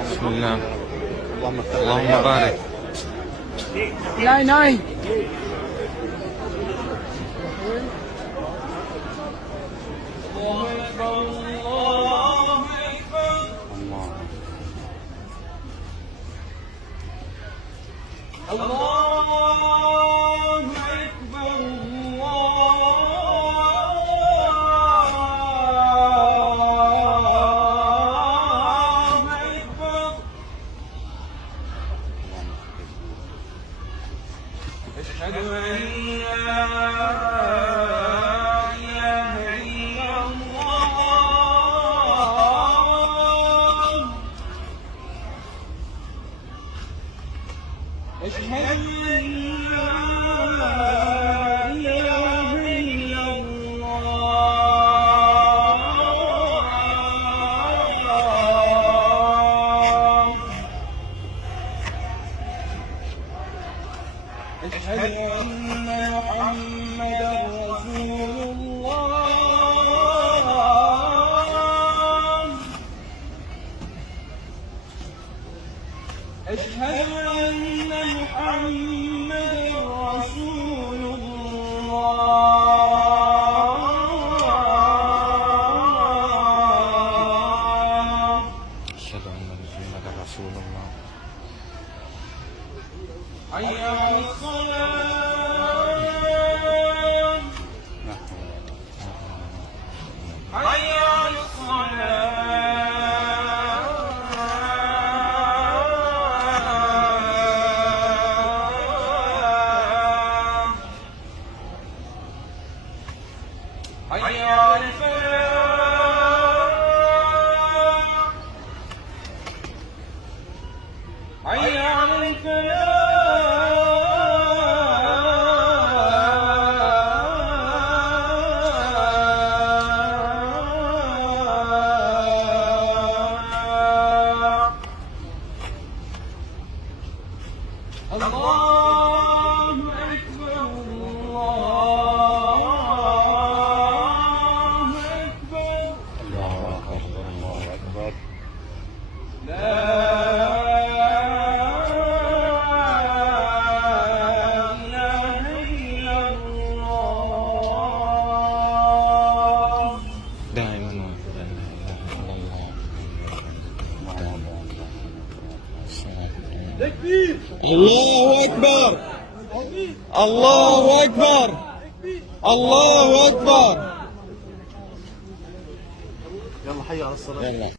بسم الله. اللهم بارك. ناي ناي. أشهد أن لا إله إلا الله. أشهد أن لا إله إلا الله. أشهد أن محمدا رسول الله. أشهد أن محمدا رسول الله. أشهد أن محمدا رسول الله. حي على الصلاة. حي على الصلاة. حي على الفلاح. حي على الفلاح. الله أكبر. الله أكبر. الله أكبر. الله أكبر. لا إله إلا الله. دائما وأبدا لا إله إلا الله. تكبير. الله أكبر. الله أكبر. الله أكبر. يلا حي على الصلاة. يلا.